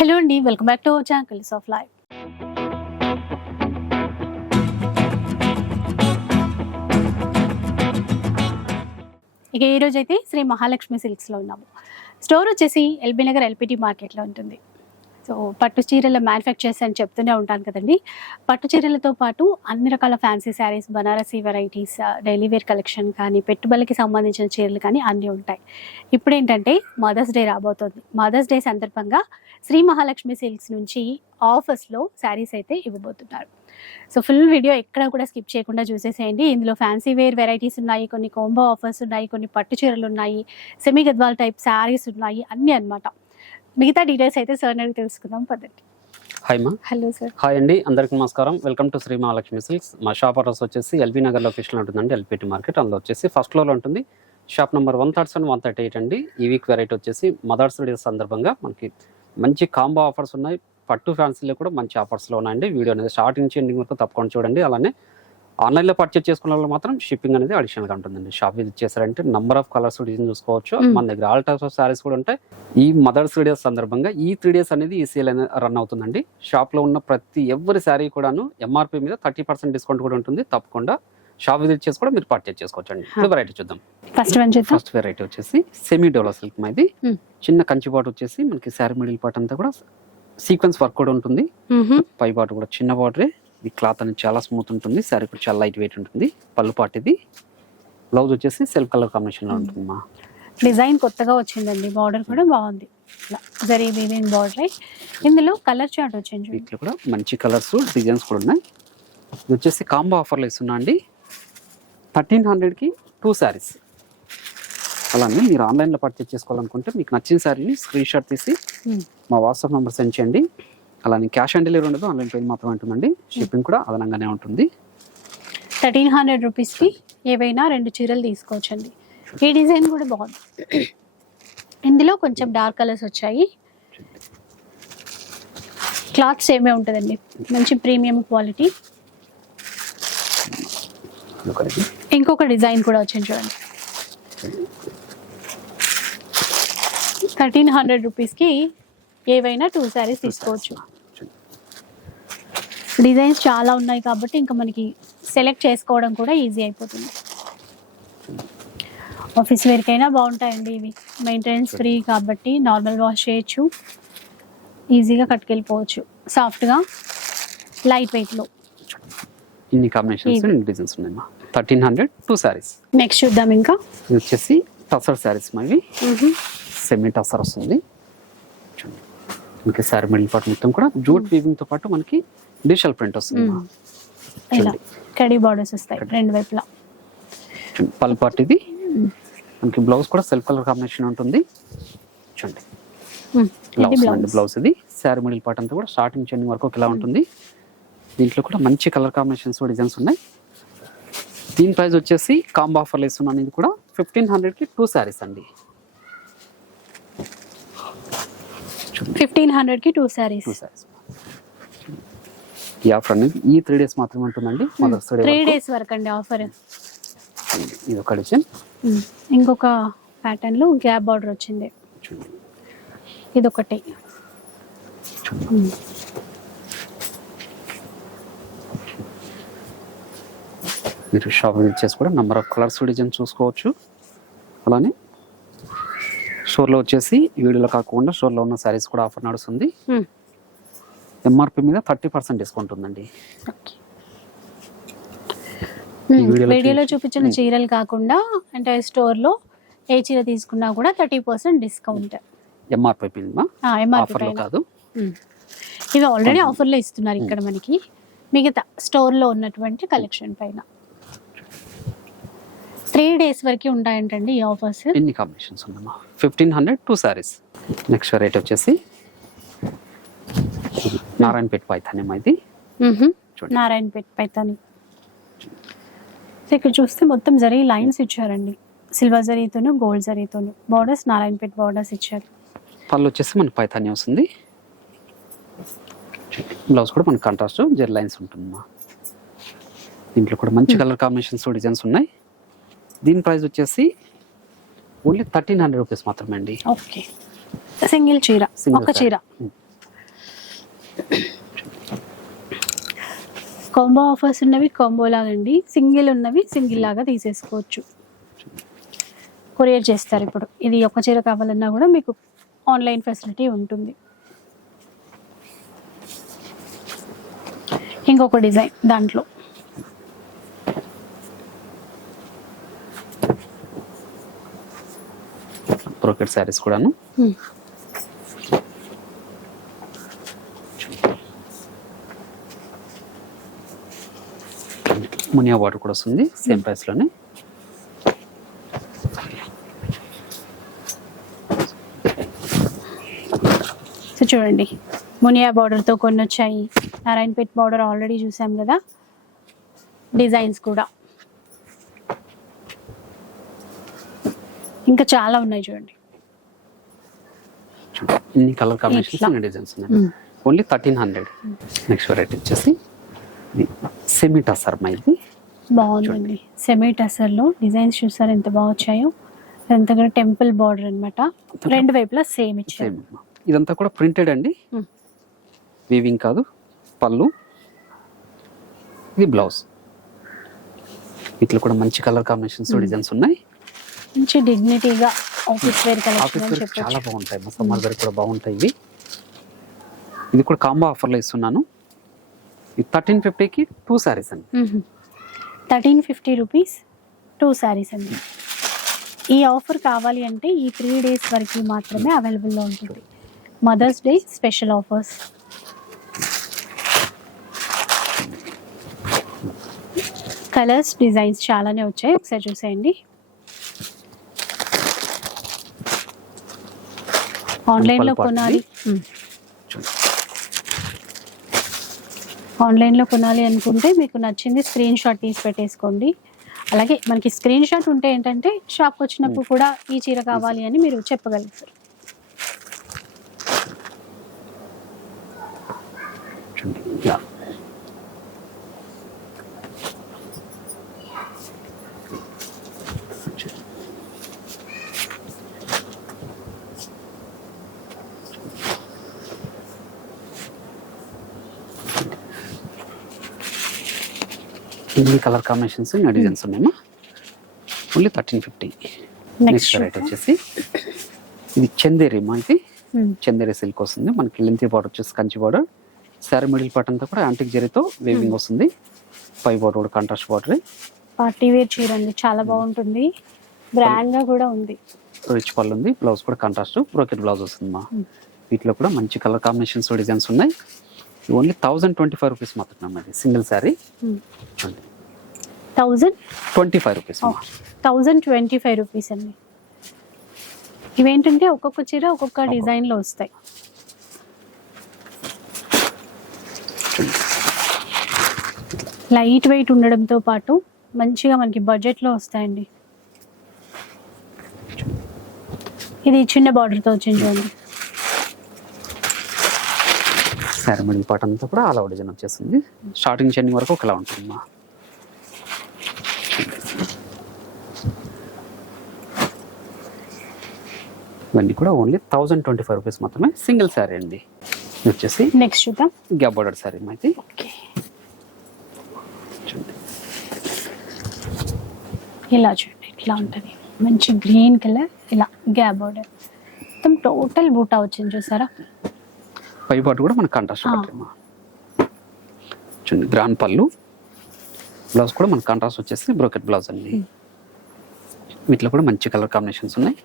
Hello అండి welcome back to chronicles of life. ఇక ఈ అయితే శ్రీ మహాలక్ష్మి సిల్క్స్లో ఉన్నాము. స్టోర్ వచ్చేసి ఎల్బీ నగర్ ఎల్పిటి మార్కెట్లో ఉంటుంది. సో పట్టు చీరల మ్యానుఫ్యాక్చర్స్ అని చెప్తూనే ఉంటాను కదండి. పట్టు చీరలతో పాటు అన్ని రకాల fancy saris Banarasi varieties daily wear collection కానీ పెట్టుబడికి సంబంధించిన చీరలు కానీ అన్నీ ఉంటాయి. ఇప్పుడు ఏంటంటే మదర్స్ డే రాబోతోంది. మదర్స్ డే సందర్భంగా శ్రీ మహాలక్ష్మి సిల్క్స్ నుంచి ఆఫర్స్లో శారీస్ అయితే ఇవ్వబోతున్నారు. సో ఫుల్ వీడియో ఎక్కడ కూడా స్కిప్ చేయకుండా చూసేసేయండి. ఇందులో ఫ్యాన్సీ వేర్ వెరైటీస్ ఉన్నాయి కొన్ని కోంబో ఆఫర్స్ ఉన్నాయి కొన్ని పట్టు చీరలు ఉన్నాయి సెమీ గద్వాల్ టైప్ శారీస్ ఉన్నాయి అన్నీ అన్నమాట. మిగతా డీటెయిల్స్ అయితే సార్ అడిగి తెలుసుకుందాం పదండి. హాయ్ మా. Hello sir. హాయ్ అండి అందరికీ నమస్కారం. Welcome to Shri Mahalakshmi silks. మా షాప్ అడ్రస్ వచ్చేసి ఎల్బీ నగర్ లొకేషన్ ఉంటుందండి ఎల్పిటి మార్కెట్. అందులో వచ్చేసి ఫస్ట్ ఫ్లోర్లో ఉంటుంది. Shop number one thirty seven one thirty eight అండి. ఈ వీక్ వెరైటీ వచ్చేసి మదర్స్ డే సందర్భంగా మనకి మంచి కాంబో ఆఫర్స్ ఉన్నాయి. పట్టు ఫ్యాన్సీలో కూడా మంచి ఆఫర్స్లో ఉన్నాయండి. వీడియో అనేది స్టార్టింగ్ నుంచి ఎండింగ్ వరకు తప్పకుండా చూడండి. అలానే ఆన్లైన్లో పర్చేస్ చేసుకున్న వాళ్ళు మాత్రం షిప్పింగ్ అనేది అడిషనల్గా ఉంటుందండి. షాప్ విజిట్ చేశారంటే నంబర్ ఆఫ్ కలర్స్ డిజైన్ చూసుకోవచ్చు. మన దగ్గర ఆల్ టైప్స్ ఆఫ్ సారీస్ కూడా ఉంటాయి. ఈ మదర్స్ డే సందర్భంగా ఈ త్రీ డేస్ అనేది ఈ సేల్ అనేది రన్ అవుతుందండి. షాప్లో ఉన్న ప్రతి ఎవరి శారీ కూడాను ఎంఆర్పి మీద థర్టీ పర్సెంట్ డిస్కౌంట్ కూడా ఉంటుంది. తప్పకుండా షాప్ విజిట్ చేసి కూడా మీరు పర్చేస్ చేసుకోవచ్చు అండి వెరైటీ చూద్దాం. ఫస్ట్ ఫస్ట్ వెరైటీ వచ్చేసి సెమీ డోలా సిల్క్ Hmm. చిన్న కంచి పాటు వచ్చేసి మనకి శారీ మిడిల్ పార్ట్ అంతా కూడా సీక్వెన్స్ వర్క్ కూడా ఉంటుంది. పై పాటు కూడా చిన్న బార్డరే ఈ క్లాత్ అనేది చాలా స్మూత్ ఉంటుంది. శారీ కూడా చాలా లైట్ వెయిట్ ఉంటుంది. పళ్ళు పాటు ఇది బ్లౌజ్ వచ్చేసి సెల్ఫ్ కలర్ కాంబినేషన్లో ఉంటుంది మా డిజైన్ కొత్తగా వచ్చిందండి. బార్డర్ కూడా బాగుంది. జరీ వీవింగ్ బార్డర్ ఇందులో కలర్ చార్ట్ వచ్చింది. వీటిలో కూడా మంచి కలర్స్ డిజైన్స్ కూడా ఉన్నాయి. ఇది వచ్చేసి కాంబో ఆఫర్లు ఇస్తున్నా అండి. థర్టీన్ హండ్రెడ్కి టూ శారీస్ అలానే మీరు ఆన్లైన్లో పర్చేస్ చేసుకోవాలనుకుంటే మీకు నచ్చిన శారీని స్క్రీన్ షాట్ తీసి Hmm. మా వాట్సాప్ నెంబర్ సెండ్ చేయండి. అలానే క్యాష్ ఆన్ డెలివరీ ఉండదు ఆన్లైన్ పేమెంట్ మాత్రమే ఉంటుందండి. షిప్పింగ్ కూడా అదనంగానే ఉంటుంది. థర్టీన్ హండ్రెడ్ రూపీస్కి ఏవైనా రెండు చీరలు తీసుకోవచ్చండి. ఈ డిజైన్ కూడా బాగుంది. ఇందులో కొంచెం డార్క్ కలర్స్ వచ్చాయి. క్లాత్ సేమే ఉంటుందండి. మంచి ప్రీమియం క్వాలిటీ ఇంకొక డిజైన్ కూడా వచ్చింది చూడండి. థర్టీన్ హండ్రెడ్ రూపీస్కి ఏవైనా టూ శారీస్ తీసుకోవచ్చు. డిజైన్స్ చాలా ఉన్నాయి కాబట్టి ఇంకా మనకి సెలెక్ట్ చేసుకోవడం కూడా ఈజీ అయిపోతుంది. ఆఫీస్ వేర్కైనా బాగుంటాయండి ఇవి. మెయింటెనెన్స్ ఫ్రీ కాబట్టి నార్మల్ వాష్ చేయొచ్చు. ఈజీగా కట్టుకెళ్ళిపోవచ్చు. సాఫ్ట్గా లైట్ వెయిట్లో ఇన్ని కాంబినేషన్స్. ఇన్ని డిజైన్స్ ఉన్నాయి మా thirteen hundred two saris next చూద్దాం ఇంకా. వచ్చేసి టసర్ శారీస్ మావి సెమీ టసర్ వస్తుంది. ఇంకా శారీ మిడిల్ పార్ట్ మొత్తం కూడా జూట్ వీవింగ్తో పాటు మనకి డిజిటల్ ప్రింట్ వస్తుంది మ్మ్. ఇలా కడీ బార్డర్స్ వస్తాయి రెండు వైపులా. పల్ పార్ట్ ఇది మనకి బ్లౌజ్ కూడా సెల్ఫ్ కలర్ కాంబినేషన్ ఉంటుంది. చూడండి. బ్లౌజ్ అండి బ్లౌజ్ బ్లౌజ్ ఇది. శారీ మిడిల్ పార్ట్ అంతా కూడా స్టార్టింగ్ చెండింగ్ వరకు ఇలా ఉంటుంది. దీంట్లో కూడా మంచి కలర్ కాంబినేషన్స్ డిజైన్స్ ఉన్నాయి. దీని ప్రైస్ వచ్చేసి కాంబో ఆఫర్లు ఇస్తున్నాను ఇది కూడా ఫిఫ్టీన్ హండ్రెడ్కి టూ శారీస్ అండి. ఫిఫ్టీన్ హండ్రెడ్కి టూ శారీస్ టూ శారీస్ ఈ ఆఫర్ అనేది ఈ త్రీ డేస్ మాత్రమే ఉంటుందండి మదర్స్ త్రీ డేస్ వరకు. అండి ఆఫర్ ఇది ఒక డిజైన్ ఇంకొక ప్యాటర్న్లో గ్యాప్ బార్డర్ వచ్చింది. చూడండి. ఇది ఒకటి. మీరు షాప్ విజిట్ చేసి కూడా నెంబర్ ఆఫ్ కలర్స్ డిజైన్ చూసుకోవచ్చు. అలానే స్టోర్లో వచ్చేసి వీడియోలో కాకుండా స్టోర్లో ఉన్న శారీస్ కూడా ఆఫర్ నడుస్తుంది. ఎంఆర్పి మీద థర్టీ పర్సెంట్ డిస్కౌంట్ ఉందండి. వీడియోలో వీడియోలో చూపించి- చూపించిన. చీరలు కాకుండా అంటే స్టోర్లో ఏ చీర తీసుకున్నా కూడా థర్టీ పర్సెంట్ డిస్కౌంట్. ఎంఆర్పి ఆఫర్లో కాదు. ఇవి ఆల్రెడీ ఆఫర్లో ఇస్తున్నారు ఇక్కడ మనకి. మిగతా స్టోర్లో ఉన్నటువంటి కలెక్షన్ పైన. త్రీ డేస్ వరకు ఉంటాయంటండి ఈ ఆఫర్స్. ఎన్ని కాంబినేషన్స్ ఉందమ్మా fifteen hundred two saris. Next rate వచ్చేసి నారాయణపేట పైతాన్యం ఇది. నారాయణపేట పైతాని సో ఇక్కడ చూస్తే మొత్తం జరీ లైన్స్ ఇచ్చారండి. సిల్వర్ జరీతోను గోల్డ్ జరీతోను. బార్డర్స్ నారాయణపేట బార్డర్స్ ఇచ్చారు. పళ్ళు వచ్చేసి మనకి పైతాన్యం వస్తుంది? బ్లౌజ్ కూడా మనకి కాంట్రాస్ట్ జెర్ లైన్స్ ఉంటుందమ్మా. దీంట్లో కూడా మంచి కలర్ కాంబినేషన్స్ డిజైన్స్ ఉన్నాయి. దీని ప్రైస్ వచ్చేసి ఓన్లీ థర్టీన్ హండ్రెడ్ రూపీస్ మాత్రమే అండి. ఓకే. సింగిల్ చీర ఒక చీర. కాంబో ఆఫర్స్ ఉన్నవి కాంబో లాగండి. సింగిల్ ఉన్నవి సింగిల్ లాగా తీసేసుకోవచ్చు. కొరియర్ చేస్తారు ఇప్పుడు. ఇది ఒక చీర కావాలన్నా కూడా మీకు ఆన్లైన్ ఫెసిలిటీ ఉంటుంది. ఇంకొక డిజైన్ దాంట్లో. బ్రోకెట్ శారీస్ కూడాను. మునియా వాటర్ కూడా వస్తుంది సేమ్ ప్రైస్లోనే. సో చూడండి మునియా బార్డర్తో కొన్ని వచ్చాయి. నారాయణపేట్ బార్డర్ ఆల్రెడీ చూసాం కదా. డిజైన్స్ కూడా. ఇంకా చాలా ఉన్నాయి చూడండి. ఇన్ని కలర్ కాంబినేషన్స్ డిజైన్స్ ఉన్నాయి. Only thirteen hundred next variety వచ్చేసి సెమీ టసర్మా ఇది బాగుందండి. సెమీ టసర్లో డిజైన్స్ చూసారు? ఎంత బాగా వచ్చాయో. కూడా టెంపుల్ బార్డర్ అన్నమాట. రెండు వైపులా సేమ్ ఇచ్చారు. ఇదంతా కూడా ప్రింటెడ్ అండి. వీవింగ్ కాదు. పళ్ళు. ఇది బ్లౌజ్. వీటిలో కూడా మంచి కలర్ కాంబినేషన్స్. డిజైన్స్ ఉన్నాయి. మంచి డిగ్నిటీగా ఆఫీస్ వేర్ ఆఫీస్ వేర్ చాలా బాగుంటాయి. మా సమ్మర్ వేర్ కూడా బాగుంటాయి ఇవి. ఇది కూడా కాంబో ఆఫర్లో ఇస్తున్నాను. థర్టీన్ ఫిఫ్టీకి టూ సారీస్ అండి. Thirteen fifty rupees two saris అండి. ఈ ఆఫర్ కావాలి అంటే ఈ త్రీ డేస్ వరకు మాత్రమే అవైలబుల్లో ఉంటుంది. Mother's Day special offers. Colours designs చాలానే వచ్చాయి. ఒకసారి చూసేయండి. ఆన్లైన్లో కొనాలి. ఆన్లైన్లో కొనాలి అనుకుంటే మీకు నచ్చింది స్క్రీన్ షాట్ తీసి పెట్టేసుకోండి. అలాగే మనకి స్క్రీన్ షాట్ ఉంటే ఏంటంటే షాప్కి వచ్చినప్పుడు కూడా ఈ చీర కావాలి అని మీరు చెప్పగలుగుతారు చూడండి ఇలా ఇన్ని కలర్ కాంబినేషన్స్ ఇంకా డిజైన్స్ ఉన్నాయమ్మా. Only thirteen fifty. Next variety వచ్చేసి ఇది చందేరి మా ఇది. చందేరి సిల్క్ వస్తుంది. మనకి లెంతీ బార్డర్ వచ్చేసి Kanchi border sari middle part అంతా కూడా యాంటిక్ జరీతో వేవింగ్ వస్తుంది. పై బార్డర్ కూడా కాంట్రాస్ట్ బార్డర్ పార్టీ వేర్ చీర అండి చాలా బాగుంటుంది. బ్రాండ్గా కూడా ఉంది. రిచ్ పళ్ళు ఉంది. బ్లౌజ్ కూడా కాంట్రాస్ట్ బ్రోకెట్ బ్లౌజ్ వస్తుంది మా Hmm. వీటిలో కూడా మంచి కలర్ కాంబినేషన్స్ డిజైన్స్ ఉన్నాయి. Only thousand twenty five rupees మాత్రమే సింగిల్ శారీ చూడండి thousand? Twenty five rupees. Thousand twenty five rupees అండి. ఇవేంటంటే ఒక్కొక్క చీర ఒక్కొక్క డిజైన్లో వస్తాయి. లైట్ వెయిట్ ఉండడంతో పాటు మంచిగా మనకి బడ్జెట్లో వస్తాయండి. ఇది చిన్న బార్డర్తో వచ్చింది చూడండి. శారీ మిడిల్ పార్ట్ అంతా కూడా అలా డిజైన్ వచ్చేస్తుంది స్టార్టింగ్ చెండింగ్ వరకు ఒకలా ఉంటుంది ఇవన్నీ కూడా only thousand twenty five rupees మాత్రమే సింగిల్ శారీ అండి. వచ్చేసి నెక్స్ట్ చూద్దాం. గ్యాప్ బార్డర్ శారీ చూడండి. ఇలా చూడండి ఇట్లా ఉంటుంది. మంచి గ్రీన్ కలర్ ఇలా గ్యాప్ బార్డర్. మొత్తం టోటల్ బూటా వచ్చింది చూసారా? పై పాటు కూడా మనకు కాంట్రాస్ట్ చూడండి గ్రాండ్ పళ్ళు. బ్లౌజ్ కూడా మనకు కాంట్రాస్ట్ వచ్చేసి బ్రోకెట్ బ్లౌజ్ అండి. వీటిలో కూడా మంచి కలర్ కాంబినేషన్స్ ఉన్నాయి.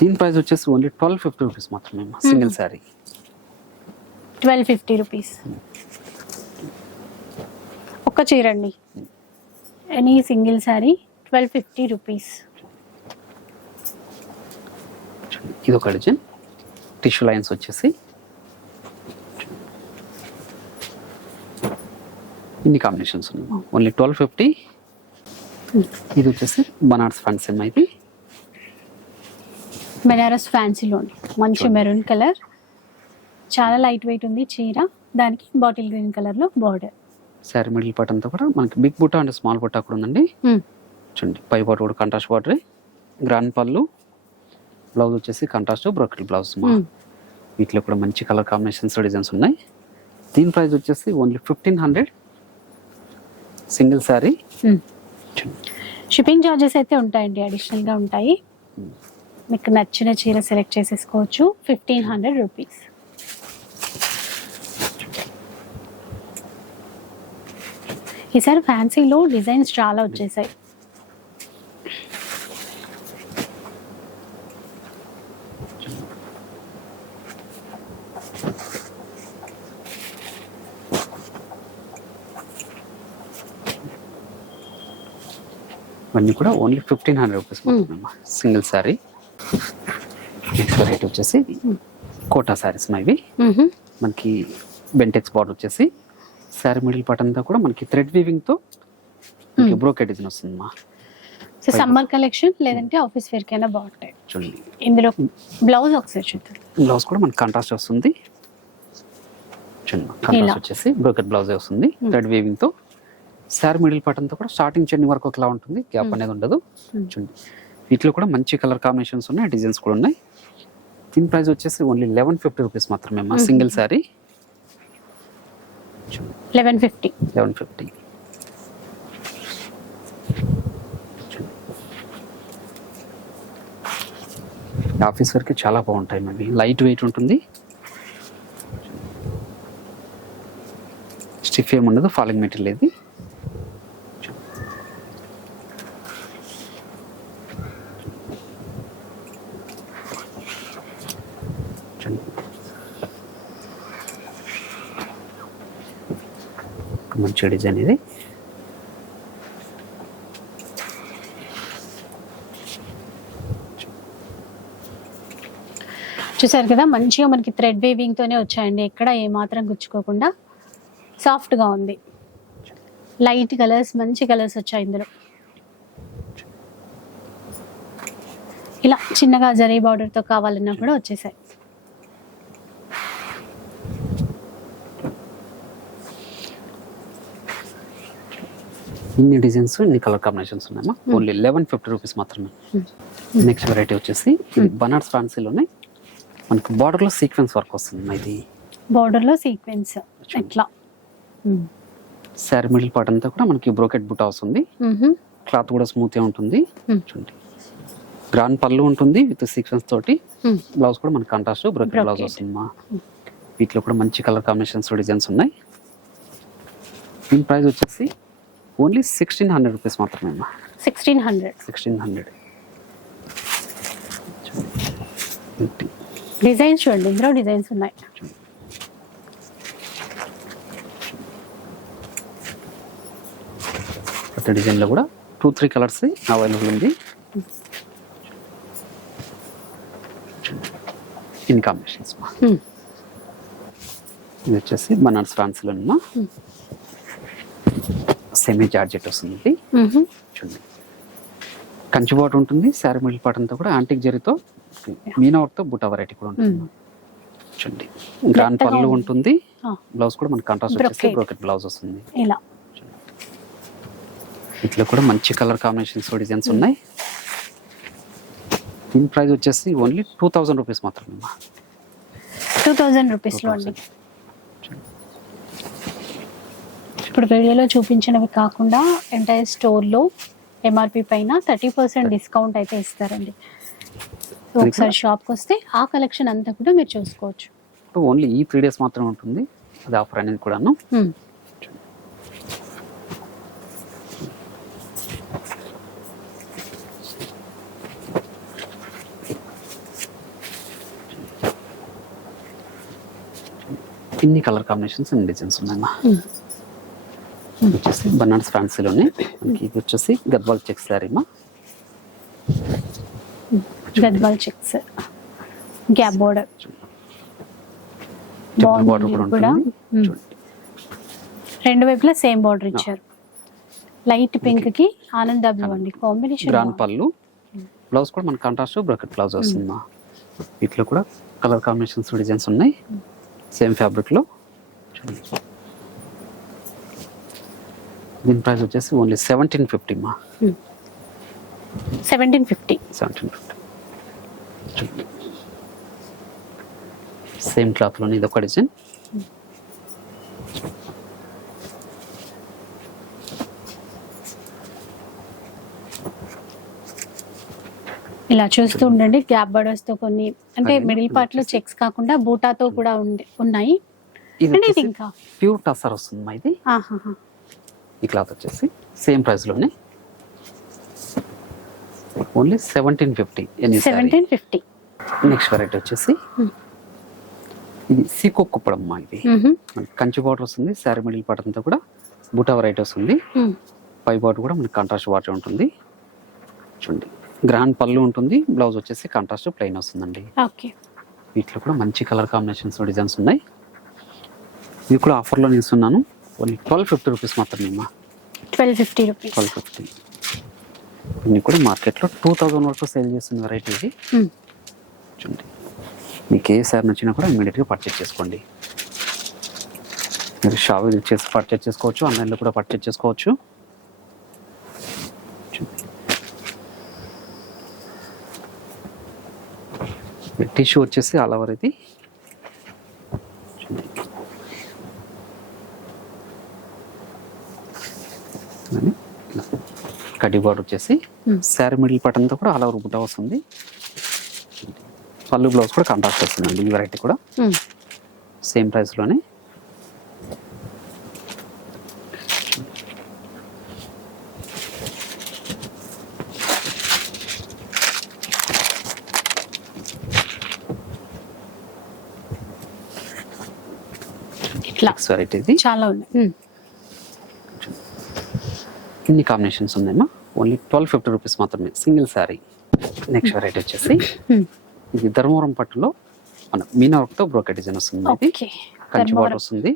దీని ప్రైస్ వచ్చేసి ఓన్లీ ట్వెల్వ్ ఫిఫ్టీ రూపీస్ మాత్రమే single sari twelve fifty rupees. ఒక్క చీర అండి any single sari twelve fifty rupees. ఇది ఒక డిజైన్. టిష్యూ లైన్స్ వచ్చేసి. ఇన్ని కాంబినేషన్స్ ఉన్నాయి. Only twelve fifty. ఇది వచ్చేసి బనార్స్ ఫ్యాన్సీ ఇది. బెనారస్ ఫ్యాన్సీలోని మంచి మెరూన్ కలర్ చాలా లైట్ వెయిట్ ఉంది చీర. దానికి బాటిల్ గ్రీన్ కలర్లో బార్డర్ శారీ మిడిల్ పార్ట్ అంతా కూడా మనకి బిగ్ బుట్ట అండ్ స్మాల్ బుట్ట కూడా ఉందండి. చూడండి పై బార్డర్ కూడా కంట్రాస్ట్ బార్డర్ గ్రాండ్ పళ్ళు. బ్లౌజ్ వచ్చేసి కంట్రాస్ట్ బ్రోకెట్ బ్లౌజ్ వీటిలో కూడా మంచి కలర్ కాంబినేషన్స్ డిజైన్స్ ఉన్నాయి. దీని ప్రైస్ వచ్చేసి only fifteen hundred single sari shipping charges అయితే ఉంటాయండి అడిషనల్గా ఉంటాయి. మీకు నచ్చిన చీర సెలెక్ట్ చేసేసుకోవచ్చు. ఫిఫ్టీన్ హండ్రెడ్ రూపీస్ ఈసారి ఫ్యాన్సీలో డిజైన్స్ చాలా వచ్చేసాయి. ఇవన్నీ కూడా only fifteen hundred rupees single sari next rate వచ్చేసి కోటా శారీస్ మా ఇవి. మనకి బెంటెక్స్ బార్డర్ వచ్చేసి శారీ మిడిల్ పార్ట్ అంతా కూడా మనకి థ్రెడ్ వీవింగ్తో బ్రోకెట్ డిజైన్ వస్తుంది సో సమ్మర్ కలెక్షన్ లేదంటే ఆఫీస్ వేర్ కైనా బాగుంటాయి. చూడండి. ఇందులో బ్లౌజ్ ఒకసారి చూద్దాం. బ్లౌజ్ కూడా మనకి కాంట్రాస్ట్ వస్తుంది. చూడండి. కాంట్రాస్ట్ వచ్చేసి బ్రోకెట్ బ్లౌజ్ వస్తుంది. థ్రెడ్ వీవింగ్తో. శారీ మిడిల్ పార్ట్ అంతా కూడా స్టార్టింగ్ చెన్ని వరకు ఒకలా ఉంటుంది. గ్యాప్ అనేది ఉండదు. చూడండి. వీటిలో కూడా మంచి కలర్ కాంబినేషన్స్ ఉన్నాయి డిజైన్స్ కూడా ఉన్నాయి. దీని ప్రైస్ వచ్చేసి ఓన్లీ లెవెన్ ఫిఫ్టీ రూపీస్ మాత్రమే మా. Single sari. Eleven fifty. Eleven fifty. Office వరకు చాలా బాగుంటాయి మరి లైట్ వెయిట్ ఉంటుంది. స్టిఫ్ ఏమి ఉండదు ఫాలింగ్ మెటీరియల్ ఇది చూడండి. ఒక డిజైన్ ఇది. చూసారు కదా మంచిగా మనకి థ్రెడ్ వేవింగ్ తోనే వచ్చాయండి. ఎక్కడ ఏ మాత్రం గుచ్చుకోకుండా సాఫ్ట్గా ఉంది. లైట్ కలర్స్ మంచి కలర్స్ వచ్చాయి ఇందులో. ఇలా చిన్నగా జరీ బార్డర్తో కావాలన్నా కూడా వచ్చేసాయి. ఇన్ని డిజైన్స్ ఇన్ని కలర్ కాంబినేషన్స్ ఉన్నాయమ్మా. ఓన్లీ లెవెన్ ఫిఫ్టీ రూపీస్ మాత్రమే. నెక్స్ట్ వెరైటీ వచ్చేసి ఇది బనార్స్ ఫ్యాన్సీలోనే మనకి border లో సీక్వెన్స్ వర్క్ వస్తుంది ఇది. బార్డర్లో sequence hmm. Sari middle part అంతా కూడా మనకి బ్రోకెట్ బుట్ట వస్తుంది. క్లాత్ కూడా స్మూత్ ఉంటుంది. Hmm. చూడండి. గ్రాండ్ పళ్ళు ఉంటుంది విత్ సీక్వెన్స్ తోటి. బ్లౌజ్ కూడా మనకి కాంట్రాస్ట్ బ్రోకెట్ బ్లౌజ్ Brocade. వస్తుంది మా వీటిలో కూడా మంచి కలర్ కాంబినేషన్స్ డిజైన్స్ ఉన్నాయి. దీని ప్రైస్ వచ్చేసి ఓన్లీ సిక్స్టీన్ హండ్రెడ్ రూపీస్ మాత్రమే అమ్మా. Sixteen hundred. Sixteen hundred. Designs చూడండి ఇందులో డిజైన్స్ ఉన్నాయి. కొత్త డిజైన్లో కూడా టూ త్రీ కలర్స్ అవైలబుల్ ఉంది. In combinations. ఇది వచ్చేసి బనార్స్ ఫ్రాన్స్లో ఉన్న సెమీ జార్జెట్ వస్తుంది. చూడండి. కంచి బాట్ ఉంటుంది శారీ మిడిల్ పార్ట్ అంతా కూడా యాంటిక్ జరీతో మీనా వర్క్తో బుటా వెరైటీ కూడా ఉంటుంది. చూడండి. గ్రాండ్ పళ్ళు. ఉంటుంది. బ్లౌజ్ కూడా మనకి కాంట్రాస్ట్ వచ్చేసి. బ్రోకెట్ బ్లౌజ్ వస్తుంది. ఇలా. ఇట్లా కూడా మంచి కలర్ కాంబినేషన్స్ డిజైన్స్ ఉన్నాయి. దీని ప్రైస్ వచ్చేసి ఓన్లీ టూ థౌజండ్ రూపీస్ మాత్రమే టూ థౌజండ్ రూపీస్లో అండి. ఇప్పుడు వీడియోలో చూపించినవి కాకుండా ఎంటైర్ స్టోర్లో ఎంఆర్పి పైన థర్టీ పర్సెంట్ డిస్కౌంట్ అయితే ఇస్తారండి. సో ఒకసారి షాప్కి వస్తే ఆ కలెక్షన్ అంతా కూడా మీరు చూసుకోవచ్చు. ఓన్లీ ఈ త్రీ డేస్ మాత్రమే ఉంటుంది. అది ఆఫర్ అనేది కూడాను. ఇన్ని కలర్ కాంబినేషన్స్ ఇన్ని డిజైన్స్ ఉన్నాయమ్మా. వచ్చేసి బనారస్ ఫ్యాన్సీలోనే ఇది వచ్చేసి గద్వాల్ చెక్ శారీమా గద్వాల్ చెక్స్. Gap border. కూడా రెండు వైపులా సేమ్ బార్డర్ ఇచ్చారు. లైట్ పింక్కి ఆనంద బ్లూ అండి. కాంబినేషన్ గ్రాండ్ పళ్ళు. బ్లౌజ్ కూడా మన కాంట్రాస్ట్ బ్రకెట్ బ్లౌజ్ వస్తుందమ్మా వీటిలో కూడా కలర్ కాంబినేషన్స్ డిజైన్స్ ఉన్నాయి. సేమ్ ఫ్యాబ్రిక్లో. దీని ప్రైస్ వచ్చేసి ఓన్లీ సెవెంటీన్ ఫిఫ్టీ మా. Seventeen fifty seventeen fifty same క్లాత్లోనే ఇది ఒక డిజైన్ ఇలా చూస్తూ ఉండండి గ్యాప్ బర్డర్స్తో కొన్ని అంటే మిడిల్ పార్ట్లో చెక్స్ కాకుండా బూటాతో కూడా ఉన్నాయి. ఇది ఇంకా ప్యూర్ టసర్ వస్తుంది ఇది. ఈ క్లాత్ వచ్చేసి same ప్రైస్లోనే only seventeen fifty any seventeen fifty. Next variety వచ్చేసి Hmm. ఇది సీకో కుప్పడం మా ఇది. కంచి బార్డర్ వస్తుంది శారీ మిడిల్ పార్ట్ అంతా కూడా బుటా వెరైటీ వస్తుంది. మ్మ్. పై బార్డర్ కూడా మనకి కాంట్రాస్ట్ వాటర్ ఉంటుంది. చూడండి. గ్రాండ్ పళ్ళు ఉంటుంది బ్లౌజ్ వచ్చేసి కాంట్రాస్ట్ ప్లెయిన్ వస్తుందండి. ఓకే. వీటిలో కూడా మంచి కలర్ కాంబినేషన్స్ డిజైన్స్ ఉన్నాయి. ఇవి కూడా ఆఫర్లో ఇస్తున్నాను ఓన్లీ ట్వెల్వ్ ఫిఫ్టీ రూపీస్ మాత్రమే అమ్మా. Twelve fifty rupees. Twelve fifty. ఇన్ని కూడా మార్కెట్లో టూ థౌజండ్ వరకు సేల్ చేస్తున్న వెరైటీ ఇది. చూడండి. మీకు ఏ సార్ నచ్చినా కూడా ఇమీడియట్గా పర్చేస్ చేసుకోండి. మీరు షాప్ విజిట్ చేసి పర్చేస్ చేసుకోవచ్చు ఆన్లైన్లో కూడా పర్చేస్ చేసుకోవచ్చు. టిష్యూ వచ్చేసి ఆల్ ఓవర్ ఇది చూడండి. అని ఇలా. కడ్డీ బార్డర్ వచ్చేసి. శారీ మిడిల్ పార్ట్ అంతా కూడా ఆల్ ఓవర్ బుట్ట వస్తుంది పళ్ళు బ్లౌజ్ కూడా కాంట్రాస్ట్ వస్తుందండి ఈ వెరైటీ కూడా. సేమ్ ప్రైస్లోనే వెరైటీ చాలా ఉన్నాయి. ఇన్ని కాంబినేషన్స్ ఉన్నాయమ్మా ఓన్లీ ట్వెల్వ్ ఫిఫ్టీ రూపీస్ మాత్రమే. సింగిల్ శారీ. నెక్స్ట్ వెరైటీ వచ్చేసి మ్మ్. ఇది ధర్మవరం పట్టులో మన మీనా వర్క్తో బ్రోకెట్ డిజైన్ వస్తుంది. కంచి. బార్డర్ వస్తుంది.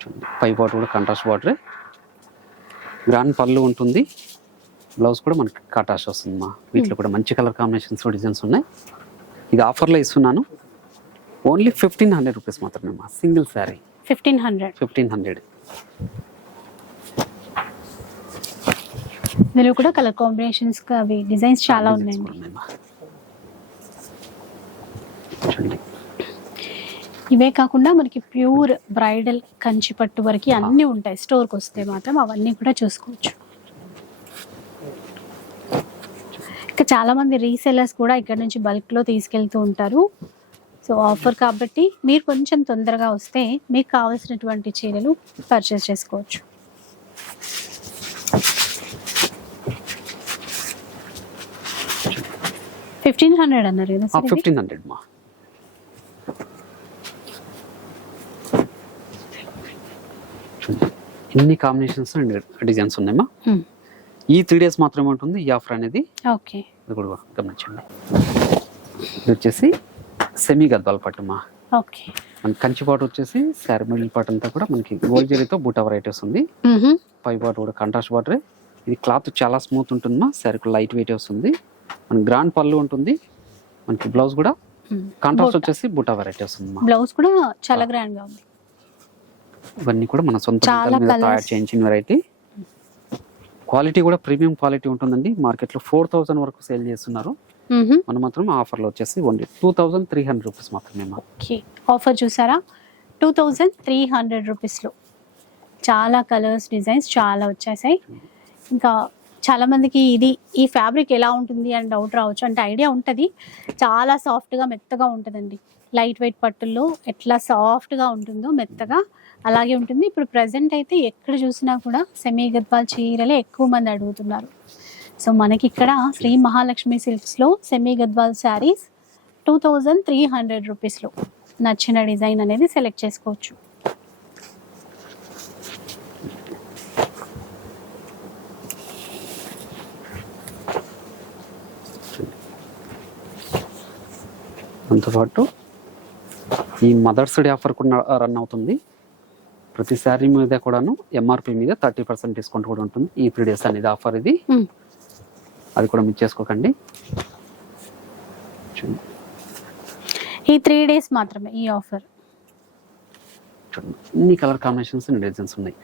చూడండి. పై బార్డర్ కూడా కాంట్రాస్ట్ బార్డర్ గ్రాండ్ పళ్ళు ఉంటుంది. బ్లౌజ్ కూడా మనకి కాంట్రాస్ట్ వస్తుంది మా. వీటిలో కూడా మంచి కలర్ కాంబినేషన్స్ డిజైన్స్ ఉన్నాయి. ఇది ఆఫర్లో ఇస్తున్నాను. ఓన్లీ ఫిఫ్టీన్ హండ్రెడ్ రూపీస్ మాత్రమే మా. Single sari. Fifteen hundred fifteen hundred ఇందులో కూడా కలర్ కాంబినేషన్స్ అవి డిజైన్స్ చాలా ఉన్నాయండి. ఇవే కాకుండా మనకి ప్యూర్ బ్రైడల్ కంచి పట్టు వరకు అన్నీ ఉంటాయి. స్టోర్కి వస్తే మాత్రం అవన్నీ కూడా చూసుకోవచ్చు. ఇంకా చాలా మంది రీసెలర్స్ కూడా ఇక్కడ నుంచి బల్క్లో తీసుకెళ్తూ ఉంటారు. సో ఆఫర్ కాబట్టి మీరు కొంచెం తొందరగా వస్తే మీకు కావాల్సినటువంటి చీరలు పర్చేస్ చేసుకోవచ్చు. ఫిఫ్టీన్ హండ్రెడ్ అన్నారు కదా? ఫిఫ్టీన్ హండ్రెడ్ మా. ఇన్ని కాంబినేషన్స్ అండ్ డిజైన్స్ ఉన్నాయమ్మా. ఈ త్రీ డేస్ మాత్రమే ఉంటుంది ఈ ఆఫర్ అనేది. ఓకే. ఇది కూడా గమనించండి. ఇది వచ్చేసి సెమీ గద్వాల పట్టుమా ఓకే. మన కంచి పాటు వచ్చేసి శారీ మిడిల్ పాటు అంతా కూడా మనకి గోల్డ్ జరీతో బూటా వెరైటీ వస్తుంది మ్మ్హ. పై పాటు కూడా కాంట్రాస్ట్ బార్డర్ ఇది క్లాత్ చాలా స్మూత్ ఉంటుందమ్మా శారీ లైట్ వెయిట్ వస్తుంది. మన గ్రాండ్ పళ్ళు ఉంటుంది. మనకి బ్లౌజ్ కూడా. కాంట్రాస్ట్. వచ్చేసి బూటా వెరైటీ వస్తుంది బ్లౌజ్ కూడా చాలా గ్రాండ్గా ఉంది. ఇవన్నీ కూడా మన సొంత. తయారు చేయించిన వెరైటీ క్వాలిటీ కూడా ప్రీమియం క్వాలిటీ ఉంటుందండి. మార్కెట్లో ఫోర్ థౌసండ్ వరకు సేల్ చేస్తున్నారు. మనం మాత్రం ఆఫర్లో వచ్చేసి only two thousand three hundred rupees మాత్రమే ఆఫర్ చూసారా? టూ థౌజండ్ త్రీ హండ్రెడ్ రూపీస్లో. చాలా కలర్స్ డిజైన్స్ చాలా వచ్చేసాయి. ఇంకా చాలా మందికి ఇది ఈ ఫ్యాబ్రిక్ ఎలా ఉంటుంది అని డౌట్ రావచ్చు. అంటే ఐడియా ఉంటుంది. చాలా సాఫ్ట్గా మెత్తగా ఉంటుందండి. లైట్ వెయిట్ పట్టుల్లో ఎట్లా సాఫ్ట్గా ఉంటుందో మెత్తగా అలాగే ఉంటుంది. ఇప్పుడు ప్రజెంట్ అయితే ఎక్కడ చూసినా కూడా సెమీ గద్వాల్ చీరలే ఎక్కువ మంది అడుగుతున్నారు. సో మనకి ఇక్కడ Shri Mahalakshmi సిల్క్స్లో semi Gadwal saris two thousand three hundred రూపీస్లో నచ్చిన డిజైన్ అనేది సెలెక్ట్ చేసుకోవచ్చు. దాంతోపాటు ఈ మదర్స్ డే ఆఫర్ కూడా రన్ అవుతుంది. ప్రతి శారీ మీద కూడాను ఎంఆర్పి మీద థర్టీ పర్సెంట్ డిస్కౌంట్ కూడా ఉంటుంది. ఈ త్రీ డేస్ అనేది ఆఫర్ ఇది. అది కూడా మిస్ చేసుకోకండి. ఈ త్రీ డేస్ మాత్రమే ఈ ఆఫర్. చూడండి. ఇన్ని కలర్ కాంబినేషన్స్ అండ్ డిజైన్స్ ఉన్నాయి.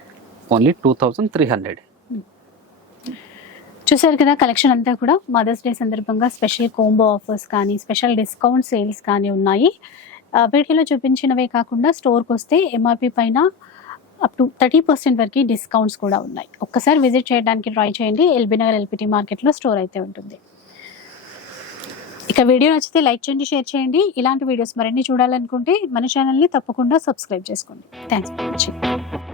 Only two thousand three hundred. చూసారు కదా కలెక్షన్ అంతా కూడా మదర్స్ డే సందర్భంగా స్పెషల్ కోంబో ఆఫర్స్ కానీ స్పెషల్ డిస్కౌంట్ సేల్స్ కానీ ఉన్నాయి. వీటిలో చూపించినవే కాకుండా స్టోర్కి వస్తే ఎంఆర్పి పైన అప్ టు థర్టీ పర్సెంట్ వరకు డిస్కౌంట్స్ కూడా ఉన్నాయి. ఒక్కసారి విజిట్ చేయడానికి ట్రై చేయండి. ఎల్బీ నగర్ ఎల్పిటి మార్కెట్లో స్టోర్ అయితే ఉంటుంది. ఇక వీడియో నచ్చితే లైక్ చేయండి షేర్ చేయండి. ఇలాంటి వీడియోస్ మరిన్ని చూడాలనుకుంటే మన ఛానల్ని తప్పకుండా సబ్స్క్రైబ్ చేసుకోండి. Thanks for watching